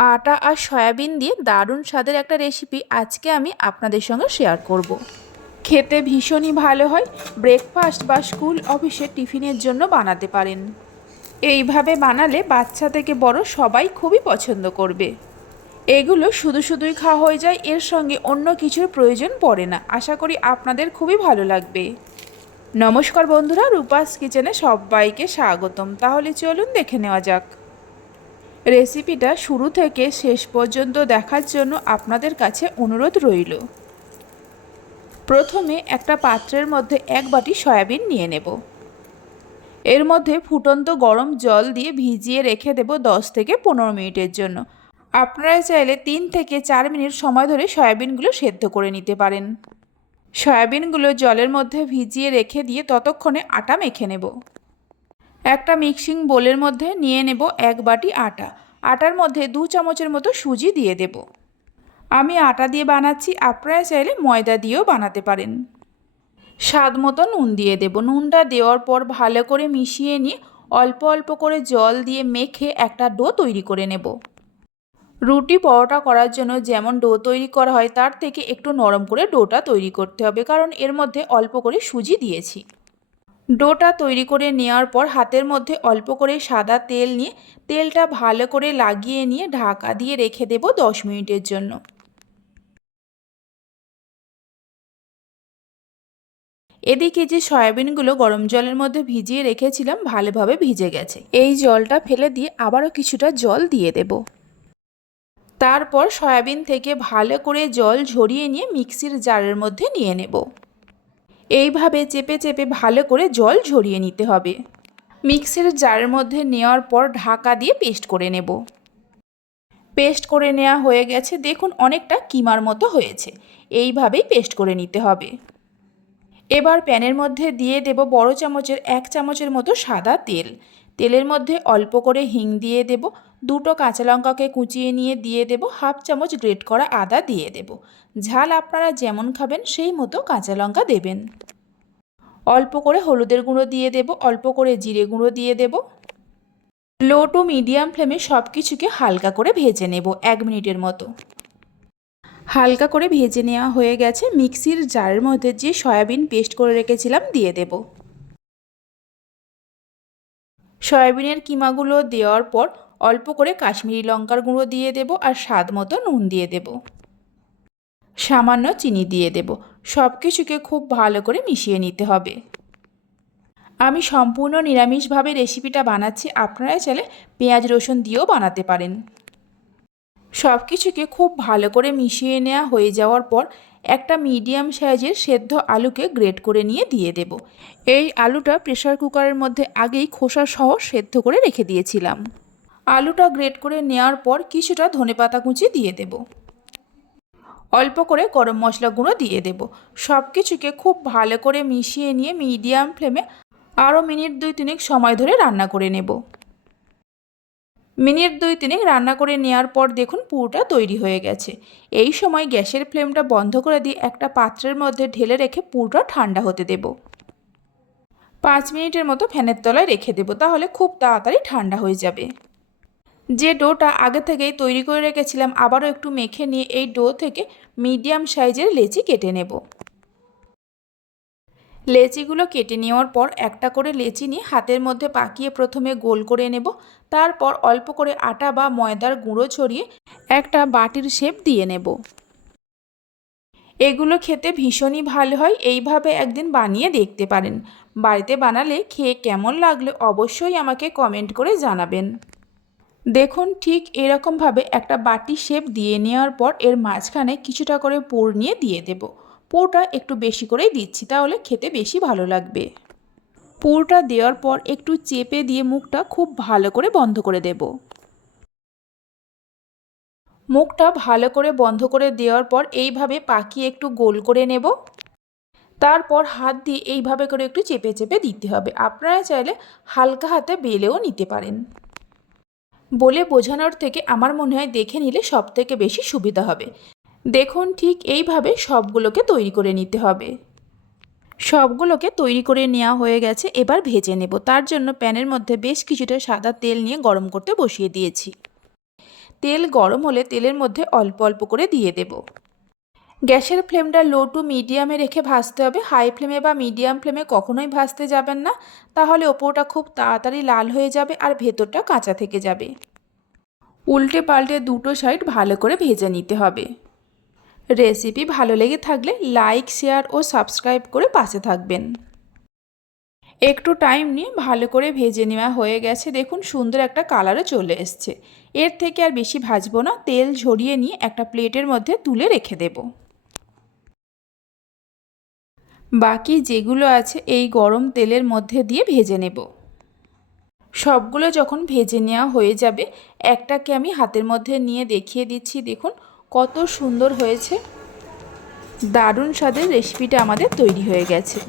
আটা আর সয়াবিন দিয়ে দারুণ স্বাদের একটা রেসিপি আজকে আমি আপনাদের সঙ্গে শেয়ার করব। খেতে ভীষণই ভালো হয় ব্রেকফাস্ট বা স্কুল অফিসে টিফিনের জন্য বানাতে পারেন। এইভাবে বানালে বাচ্চা থেকে বড় সবাই খুবই পছন্দ করবে। এগুলো শুধু শুধুই খাওয়া হয়ে যায়, এর সঙ্গে অন্য কিছুর প্রয়োজন পড়ে না। আশা করি আপনাদের খুবই ভালো লাগবে। নমস্কার বন্ধুরা, রূপাস কিচেনে সবাইকে স্বাগতম। তাহলে চলুন দেখে নেওয়া যাক। রেসিপিটা শুরু থেকে শেষ পর্যন্ত দেখার জন্য আপনাদের কাছে অনুরোধ রইল। প্রথমে একটা পাত্রের মধ্যে এক বাটি সয়াবিন নিয়ে নেব। এর মধ্যে ফুটন্ত গরম জল দিয়ে ভিজিয়ে রেখে দেব দশ থেকে পনেরো মিনিটের জন্য। আপনারা চাইলে তিন থেকে চার মিনিট সময় ধরে সয়াবিনগুলো সেদ্ধ করে নিতে পারেন। সয়াবিনগুলো জলের মধ্যে ভিজিয়ে রেখে দিয়ে ততক্ষণে আটা মেখে নেব। একটা মিক্সিং বোলের মধ্যে নিয়ে নেব এক বাটি আটা। আটার মধ্যে দু চামচের মতো সুজি দিয়ে দেব। আমি আটা দিয়ে বানাচ্ছি, আপনারা চাইলে ময়দা দিয়েও বানাতে পারেন। স্বাদ মতো নুন দিয়ে দেব। নুনটা দেওয়ার পর ভালো করে মিশিয়ে নিয়ে অল্প অল্প করে জল দিয়ে মেখে একটা ডো তৈরি করে নেব। রুটি পরোটা করার জন্য যেমন ডো তৈরি করা হয়, তার থেকে একটু নরম করে ডোটা তৈরি করতে হবে, কারণ এর মধ্যে অল্প করে সুজি দিয়েছি। ডোটা তৈরি করে নেওয়ার পর হাতের মধ্যে অল্প করে সাদা তেল নিয়ে তেলটা ভালো করে লাগিয়ে নিয়ে ঢাকা দিয়ে রেখে দেব দশ মিনিটের জন্য। এদিকে যে সয়াবিনগুলো গরম জলের মধ্যে ভিজিয়ে রেখেছিলাম ভালোভাবে ভিজে গেছে। এই জলটা ফেলে দিয়ে আবারও কিছুটা জল দিয়ে দেব। তারপর সয়াবিন থেকে ভালো করে জল ঝরিয়ে নিয়ে মিক্সির জারের মধ্যে নিয়ে নেব। এইভাবে চেপে চেপে ভালো করে জল ঝরিয়ে নিতে হবে। মিক্সের জারের মধ্যে নেওয়ার পর ঢাকা দিয়ে পেস্ট করে নেব। পেস্ট করে নেওয়া হয়ে গেছে, দেখুন অনেকটা কিমার মতো হয়েছে। এইভাবেই পেস্ট করে নিতে হবে। এবার প্যানের মধ্যে দিয়ে দেব বড় চামচের এক চামচের মতো সাদা তেল। তেলের মধ্যে অল্প করে হিং দিয়ে দেব। দুটো কাঁচা লঙ্কাকে কুচিয়ে নিয়ে দিয়ে দেব হাফ চামচ গ্রেট করা আদা দিয়ে দেব। ঝাল আপনারা যেমন খাবেন, সেই মতো কাঁচা লঙ্কা দেবেন। অল্প করে হলুদের গুঁড়ো দিয়ে দেব, অল্প করে জিরে গুঁড়ো দিয়ে দেব। লো টু মিডিয়াম ফ্লেমে সব কিছুকে হালকা করে ভেজে নেব এক মিনিটের মতো। হালকা করে ভেজে নেওয়া হয়ে গেছে। মিক্সির জারের মধ্যে যে সয়াবিন পেস্ট করে রেখেছিলাম, দিয়ে দেব। সয়াবিনের কিমাগুলো দেওয়ার পর অল্প করে কাশ্মীরি লঙ্কার গুঁড়ো দিয়ে দেব আর স্বাদ মতো নুন দিয়ে দেব। সামান্য চিনি দিয়ে দেব। সব কিছুকে খুব ভালো করে মিশিয়ে নিতে হবে। আমি সম্পূর্ণ নিরামিষভাবে রেসিপিটা বানাচ্ছি। আপনারা চাইলে পেঁয়াজ রসুন দিয়েও বানাতে পারেন। সব কিছুকে খুব ভালো করে মিশিয়ে নেওয়া হয়ে যাওয়ার পর একটা মিডিয়াম সাইজের সেদ্ধ আলুকে গ্রেট করে নিয়ে দিয়ে দেব। এই আলুটা প্রেশার কুকারের মধ্যে আগেই খোসা সহ সেদ্ধ করে রেখে দিয়েছিলাম। আলুটা গ্রেট করে নেওয়ার পর কিছুটা ধনেপাতা কুচি দিয়ে দেব। অল্প করে গরম মশলা গুঁড়ো দিয়ে দেব। সব কিছুকে খুব ভালো করে মিশিয়ে নিয়ে মিডিয়াম ফ্লেমে আরও মিনিট দুই তিনেক সময় ধরে রান্না করে নেব। মিনিট দুই তিনেক রান্না করে নেওয়ার পর দেখুন পুরোটা তৈরি হয়ে গেছে। এই সময় গ্যাসের ফ্লেমটা বন্ধ করে দিয়ে একটা পাত্রের মধ্যে ঢেলে রেখে পুরোটা ঠান্ডা হতে দেব। পাঁচ মিনিটের মতো ফ্যানের তলায় রেখে দেব, তাহলে খুব তাড়াতাড়ি ঠান্ডা হয়ে যাবে। যে ডোটা আগে থেকেই তৈরি করে রেখেছিলাম, আবারও একটু মেখে নিয়ে এই ডো থেকে মিডিয়াম সাইজের লেচি কেটে নেব। লেচিগুলো কেটে নেওয়ার পর একটা করে লেচি নিয়ে হাতের মধ্যে পাকিয়ে প্রথমে গোল করে নেব। তারপর অল্প করে আটা বা ময়দার গুঁড়ো ছড়িয়ে একটা বাটির শেপ দিয়ে নেব। এগুলো খেতে ভীষণই ভালো হয়, এইভাবে একদিন বানিয়ে দেখতে পারেন। বাড়িতে বানালে খেয়ে কেমন লাগলে অবশ্যই আমাকে কমেন্ট করে জানাবেন। দেখুন, ঠিক এরকমভাবে একটা বাটি শেপ দিয়ে নেওয়ার পর এর মাঝখানে কিছুটা করে পুর নিয়ে দিয়ে দেব। পুরটা একটু বেশি করেই দিচ্ছি, তাহলে খেতে বেশি ভালো লাগবে। পুরটা দেওয়ার পর একটু চেপে দিয়ে মুখটা খুব ভালো করে বন্ধ করে দেব। মুখটা ভালো করে বন্ধ করে দেওয়ার পর এইভাবে পাকিয়ে একটু গোল করে নেব। তারপর হাত দিয়ে এইভাবে করে একটু চেপে চেপে দিতে হবে। আপনারা চাইলে হালকা হাতে বেলেও নিতে পারেন। বলে বোঝানোর থেকে আমার মনে হয় দেখে নিলে সব থেকে বেশি সুবিধা হবে। দেখুন ঠিক এইভাবে সবগুলোকে তৈরি করে নিতে হবে। সবগুলোকে তৈরি করে নেওয়া হয়ে গেছে, এবার ভেজে নেব। তার জন্য প্যানের মধ্যে বেশ কিছুটা সাদা তেল নিয়ে গরম করতে বসিয়ে দিয়েছি। তেল গরম হলে তেলের মধ্যে অল্প অল্প করে দিয়ে দেব। গ্যাসের ফ্লেমটা লো টু মিডিয়ামে রেখে ভাজতে হবে। হাই ফ্লেমে বা মিডিয়াম ফ্লেমে কখনোই ভাজতে যাবেন না। তাহলে ওপরটা খুব তাড়াতাড়ি লাল হয়ে যাবে আর ভেতরটা কাঁচা থেকে যাবে। উল্টে পাল্টে দুটো সাইড ভালো করে ভেজে নিতে হবে। রেসিপি ভালো লেগে থাকলে লাইক, শেয়ার ও সাবস্ক্রাইব করে পাশে থাকবেন। একটু টাইম নিয়ে ভালো করে ভেজে নেওয়া হয়ে গেছে। দেখুন সুন্দর একটা কালারও চলে এসছে। এর থেকে আর বেশি ভাজবো না। তেল ঝরিয়ে নিয়ে একটা প্লেটের মধ্যে তুলে রেখে দেব। বাকি যেগুলো আছে এই গরম তেলের মধ্যে দিয়ে ভেজে নেব। সবগুলো যখন ভেজে নেওয়া হয়ে যাবে, একটাকে আমি হাতের মধ্যে নিয়ে দেখিয়ে দিচ্ছি, দেখুন কত সুন্দর হয়েছে। দারুণ স্বাদের রেসিপিটা আমাদের তৈরি হয়ে গেছে।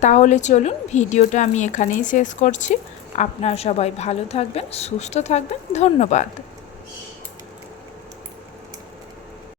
তাহলে চলুন ভিডিওটা আমি এখানেই শেষ করছি। আপনারা সবাই ভালো থাকবেন, সুস্থ থাকবেন, ধন্যবাদ।